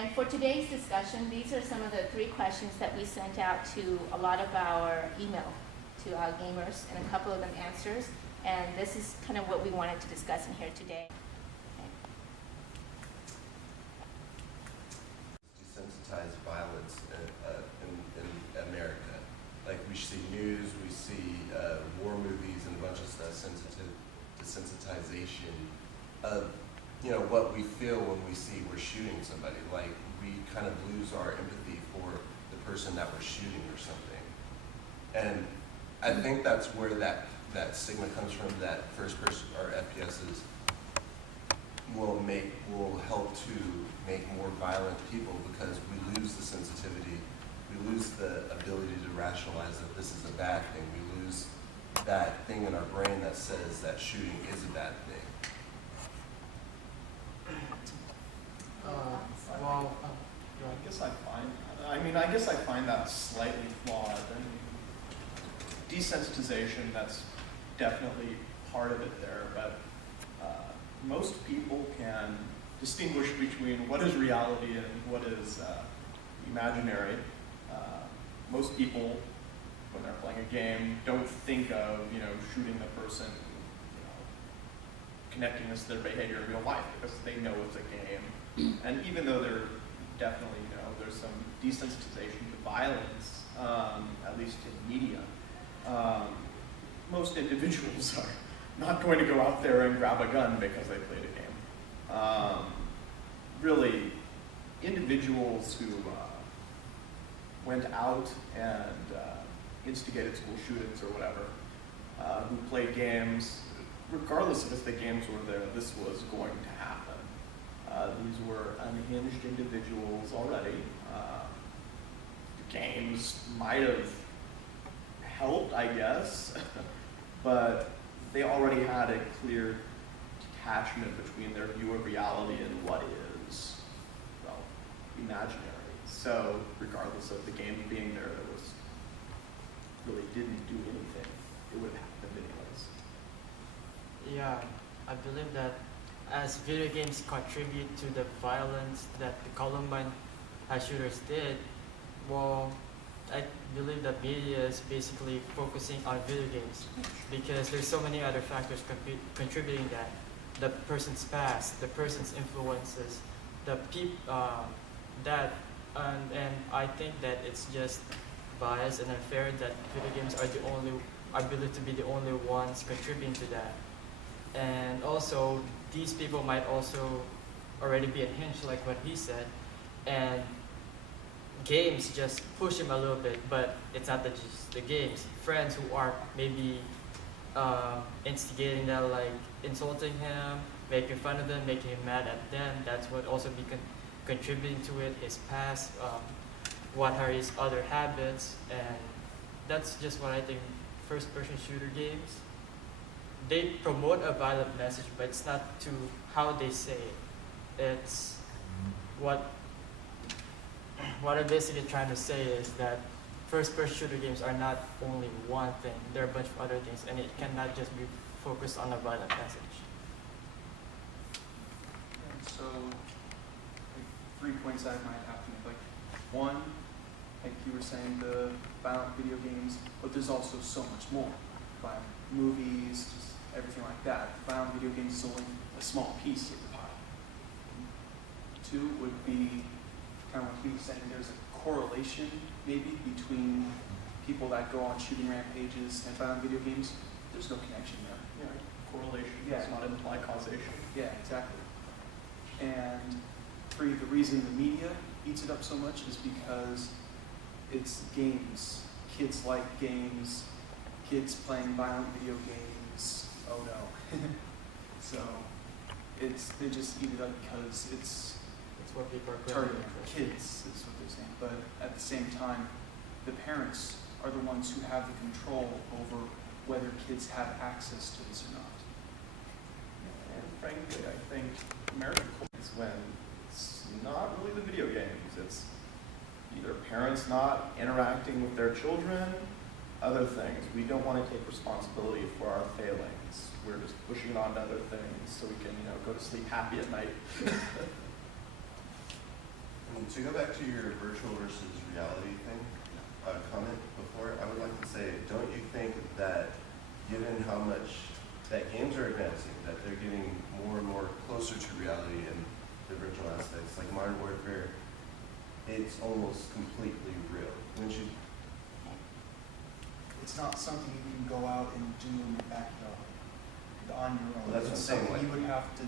And for today's discussion, these are some of the 3 questions that we sent out to a lot of our email to our gamers, and a couple of them answers. And this is kind of what we wanted to discuss in here today. Desensitize violence in America. Like, we see news, we see war movies and a bunch of stuff, desensitization of, you know, what we feel when we see we're shooting somebody. Like, we kind of lose our empathy for the person that we're shooting or something. And I think that's where that stigma comes from, that first person or FPSs will help to make more violent people, because we lose the sensitivity, we lose the ability to rationalize that this is a bad thing. We lose that thing in our brain that says that shooting is a bad thing. I guess I find that slightly flawed. I mean, desensitization, that's definitely part of it there, but most people can distinguish between what is reality and what is imaginary. Most people, when they're playing a game, don't think of, shooting the person, connecting this to their behavior in real life, because they know it's a game. And even though there definitely, there's some desensitization to violence, at least in media, most individuals are not going to go out there and grab a gun because they played a game. Really, individuals who went out and instigated school shootings or whatever, who played games, regardless of if the games were there, this was going to happen. These were unhinged individuals already. The games might have helped, I guess, but they already had a clear detachment between their view of reality and what is, well, imaginary. So regardless of the game being there, it was really didn't do anything. It would have happened anyways. Yeah, I believe that as video games contribute to the violence that the Columbine shooters did, well, I believe that media is basically focusing on video games, because there's so many other factors contributing that. The person's past, the person's influences, and I think that it's just biased and unfair that video games are believed to be the only ones contributing to that. And also, these people might also already be unhinged, like what he said, and games just push him a little bit, but it's not just the games. Friends who are maybe instigating that, like insulting him, making fun of them, making him mad at them, that's what also be contributing to it, his past, what are his other habits, and that's just what I think first-person shooter games, they promote a violent message, but it's not to how they say it. It's what I'm basically trying to say is that first-person shooter games are not only one thing. There are a bunch of other things, and it cannot just be focused on a violent message. And so, like, 3 points I might have to make. Like, one, like you were saying, the violent video games, but there's also so much more. Violent movies, just everything like that. Violent video games is only a small piece of the pie. 2 would be kind of what he was saying, there's a correlation maybe between people that go on shooting rampages and violent video games. There's no connection there. Yeah, correlation Yeah. does not imply causation. Yeah, exactly. And 3, the reason the media eats it up so much is because it's games. Kids like games. Kids playing violent video games. Oh no. So they just eat it up because it's That's what people are targeting interested in. kids, is what they're saying. But at the same time, the parents are the ones who have the control over whether kids have access to this or not. And frankly, I think American culture is when it's not really the video games. It's either parents not interacting with their children, other things. We don't want to take responsibility for our failings. We're just pushing it on to other things so we can, go to sleep happy at night. And to go back to your virtual versus reality thing, comment before, I would like to say, don't you think that given how much that games are advancing, that they're getting more and more closer to reality in the virtual aspects, like Modern Warfare, it's almost completely real. Wouldn't you? It's not something you can go out and do in your backyard on your own. Well, that's what I'm It's saying, something like- you would have to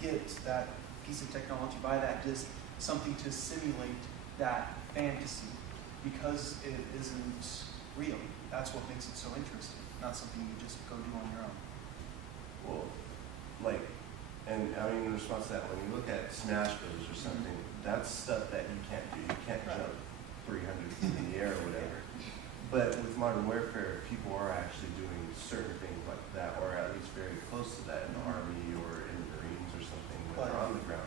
get that piece of technology, buy that disc, something to simulate that fantasy, because it isn't real. That's what makes it so interesting, not something you just go do on your own. Well, like, and I mean, in response to that, when you look at Smash Bros. Or something, that's stuff that you can't do. You can't Right. jump 300 feet in the air or whatever. But with Modern Warfare, people are actually doing certain things like that, or at least very close to that in the Army or in the Marines or something when they're on the ground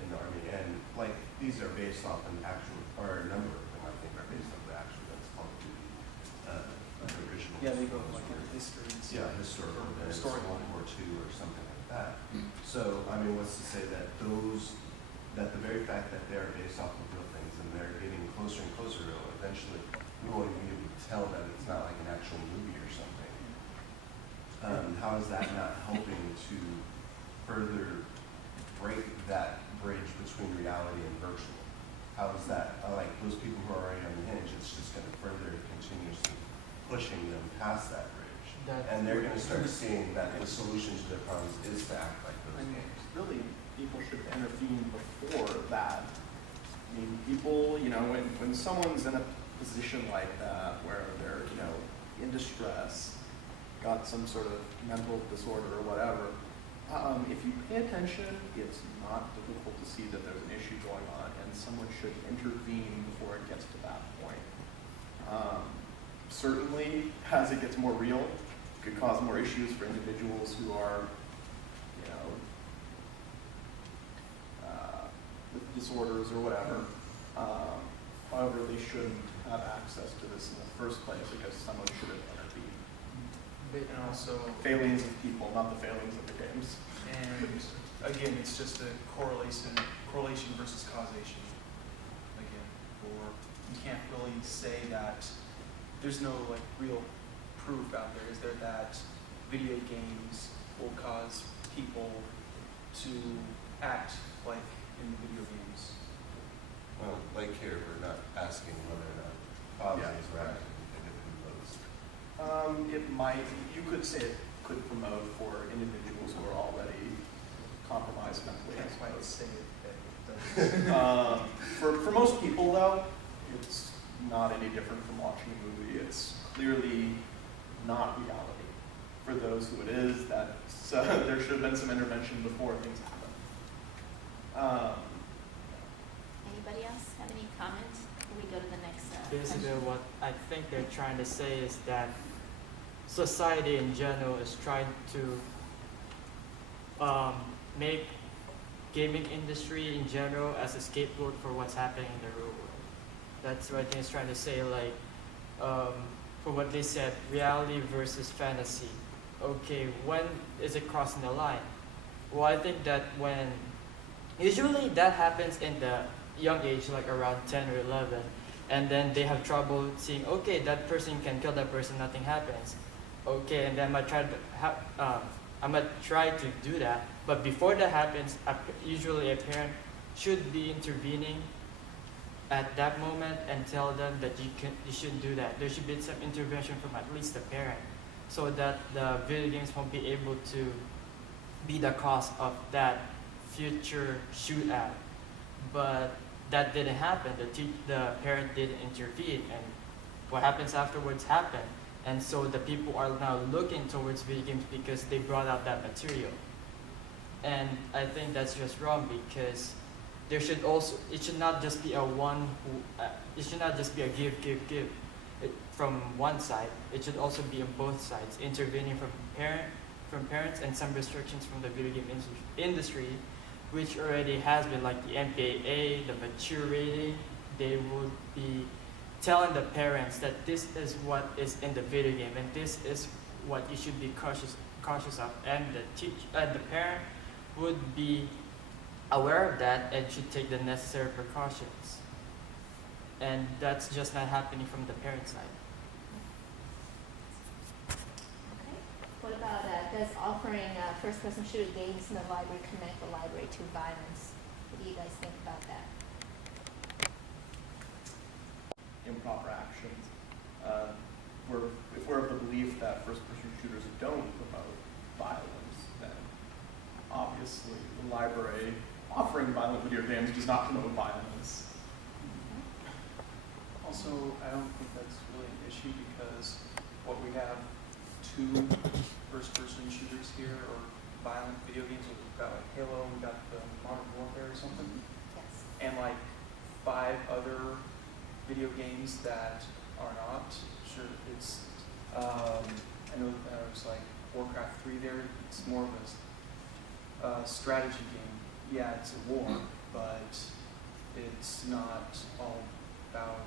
in the Army. And like, these are based off an actual, or a number of them, I think, are based off the actual Call of Duty, like original. Yeah, they go like into history and stuff. Yeah, historical events, Historical. World War II or something like that. So, I mean, what's to say that that the very fact that they're based off of real things and they're getting closer and closer, eventually we won't even be able to tell that it's not like an actual movie or something. How is that not helping to further break that bridge between reality and virtual? How is that, like those people who are already on the hinge, it's just going to further continuously pushing them past that bridge. And they're going to start seeing that the solution to their problems is to act like I those mean, games. really, people should intervene before that. I mean, people, when someone's in a position like that, where they're, in distress, got some sort of mental disorder or whatever, if you pay attention, it's not difficult to see that there's an issue going on, and someone should intervene before it gets to that point. Certainly, as it gets more real, it could cause more issues for individuals who are, with disorders or whatever. However, they shouldn't have access to this in the first place because someone should have intervened. And also, Failings of people, not the failings of the games. and again, it's just a correlation versus causation. Again, or you can't really say that there's no like real proof out there, is there, that video games will cause people to act like in video games. Well, like here, we're not asking whether or not hobbies are acting independent. It might, you could say it could promote for individuals who are already compromised mentally. That's why I say it, that it does. For most people, though, it's not any different from watching a movie. It's clearly not reality. For those who it is, there should have been some intervention before things happen. Anybody else have any comments? Before we go to the next Basically, question? what I think they're trying to say is that society in general is trying to make gaming industry in general as a scapegoat for what's happening in the real world. That's what I think it's trying to say. Like, for what they said, reality versus fantasy. Okay, when is it crossing the line? Well, I think that usually that happens in the young age, like around 10 or 11, and then they have trouble seeing, okay, that person can kill that person, nothing happens. Okay, and then I might try to do that, but before that happens, usually a parent should be intervening at that moment and tell them that you shouldn't do that. There should be some intervention from at least the parent, so that the video games won't be able to be the cause of that future shootout. But that didn't happen. The parent didn't intervene, and what happens afterwards happened. And so the people are now looking towards video games because they brought out that material. And I think that's just wrong, because it should not just be it should not just be a give from one side. It should also be on both sides, intervening from parents and some restrictions from the video game industry, which already has been, like the MPAA, the mature rating. They would be telling the parents that this is what is in the video game and this is what you should be cautious of, and the parent would be aware of that and should take the necessary precautions. And that's just not happening from the parent side. Okay. What about, does offering first-person shooter games in the library connect the library to violence? What do you guys think about that? Improper actions. If we're of the belief that first-person shooters don't promote violence, then obviously the library offering violent video games does not promote violence. Also, I don't think that's really an issue because what we have 2 first-person shooters here or violent video games. We've got like Halo, we got the Modern Warfare or something, Yes. and like 5 other video games that are not. Sure, it's I know there's like Warcraft 3 there. It's more of a strategy game. Yeah, it's a war, but it's not all about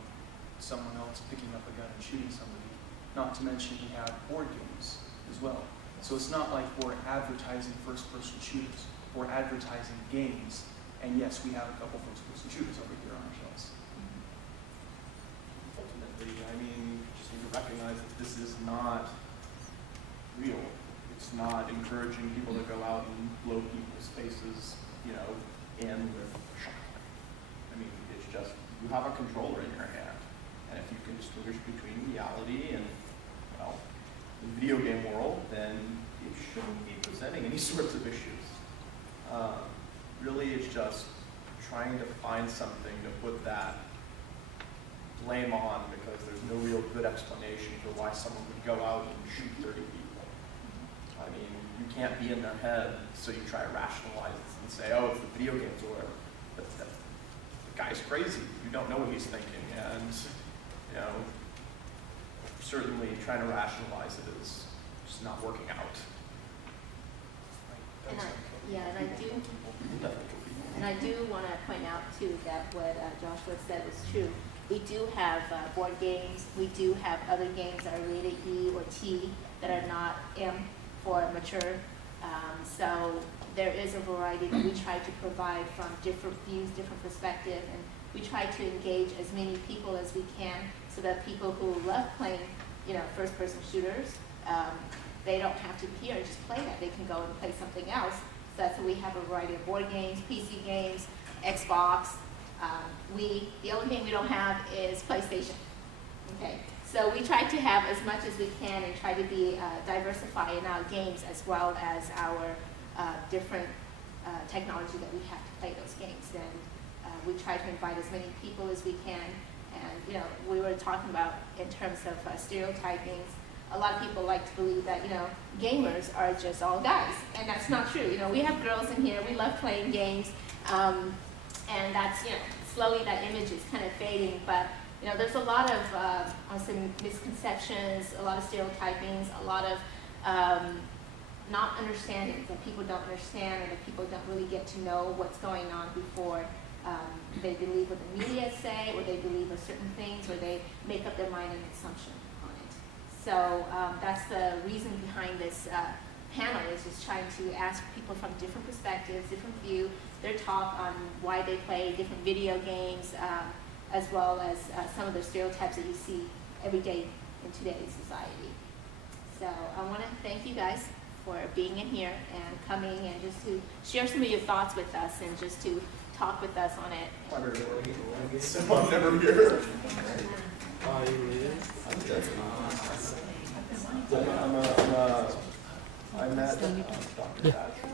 someone else picking up a gun and shooting somebody. Not to mention we have board games as well. So it's not like we're advertising first-person shooters. We're advertising games. And yes, we have a couple first-person shooters over here on our shelves. Ultimately, I mean, you just need to recognize that this is not real. It's not encouraging people to go out and blow people's faces, you know, in with shotgun. I mean, it's just, you have a controller in your hand. And if you can distinguish between reality and, well, the video game world, then it shouldn't be presenting any sorts of issues. Really, it's just trying to find something to put that blame on because there's no real good explanation for why someone would go out and shoot 30 people. I mean, you can't be in their head, so you try to rationalize it and say, oh, it's the video games or whatever. But the guy's crazy. You don't know what he's thinking. And, you know, certainly trying to rationalize it is just not working out. And I do want to point out too that what Joshua said is true. We do have board games. We do have other games that are rated E or T that are not M for mature. So there is a variety that we try to provide from different views, different perspectives, and we try to engage as many people as we can so that people who love playing, you know, first-person shooters, they don't have to be here and just play that. They can go and play something else. So that's why we have a variety of board games, PC games, Xbox. The only thing we don't have is PlayStation. Okay, so we try to have as much as we can and try to be diversify in our games as well as our different technology that we have to play those games. And we try to invite as many people as we can. And you know, we were talking about in terms of stereotyping. A lot of people like to believe that, you know, gamers are just all guys, and that's not true. You know, we have girls in here. We love playing games, and that's, you know, slowly that image is kind of fading. But you know, there's a lot of some misconceptions, a lot of stereotypings, a lot of not understanding that people don't understand, or that people don't really get to know what's going on before they believe what the media say, or they believe of certain things, or they make up their mind and assumption on it. So that's the reason behind this panel, is just trying to ask people from different perspectives, different view, their talk on why they play different video games, as well as some of the stereotypes that you see every day in today's society. So I want to thank you guys for being in here and coming and just to share some of your thoughts with us and just to talk with us on it. So I'm never here. I met Dr. Thatcher.